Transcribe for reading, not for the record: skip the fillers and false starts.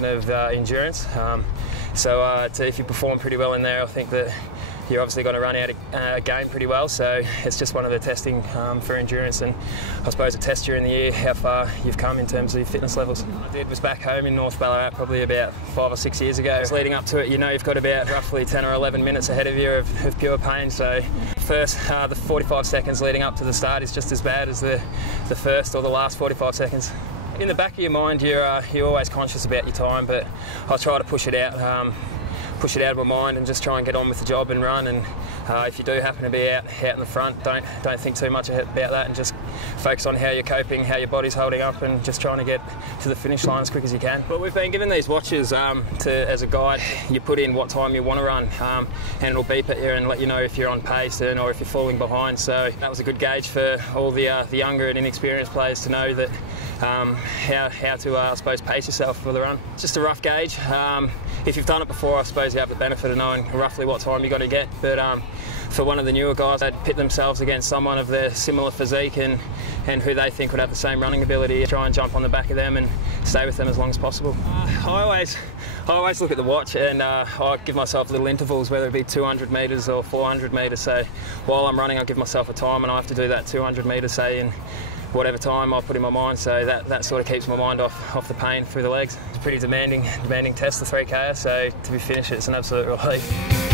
combination of endurance. So if you perform pretty well in there, I think that you're obviously going to run out a game pretty well, so it's just one of the testing for endurance, and I suppose a test during the year how far you've come in terms of your fitness levels. I did was back home in North Ballarat probably about 5 or 6 years ago. Leading up to it, you know you've got about roughly 10 or 11 minutes ahead of you of pure pain, so the 45 seconds leading up to the start is just as bad as the first or the last 45 seconds. In the back of your mind, you're always conscious about your time, but I try to push it out of my mind and just try and get on with the job and run. And if you do happen to be out in the front, don't think too much about that and just focus on how you're coping, how your body's holding up, and just trying to get to the finish line as quick as you can. But we've been given these watches as a guide. You put in what time you want to run, and it'll beep at you and let you know if you're on pace or if you're falling behind. So that was a good gauge for all the younger and inexperienced players to know that how to, I suppose, pace yourself for the run. It's just a rough gauge. If you've done it before, I suppose you have the benefit of knowing roughly what time you've got to get. But for one of the newer guys, they'd pit themselves against someone of their similar physique and who they think would have the same running ability. Try and jump on the back of them and stay with them as long as possible. I always look at the watch and I give myself little intervals, whether it be 200 metres or 400 metres. So while I'm running, I give myself a time, and I have to do that 200 metres, say, in whatever time I put in my mind, so that sort of keeps my mind off the pain through the legs. It's a pretty demanding test, the 3K, so to be finished, it's an absolute relief.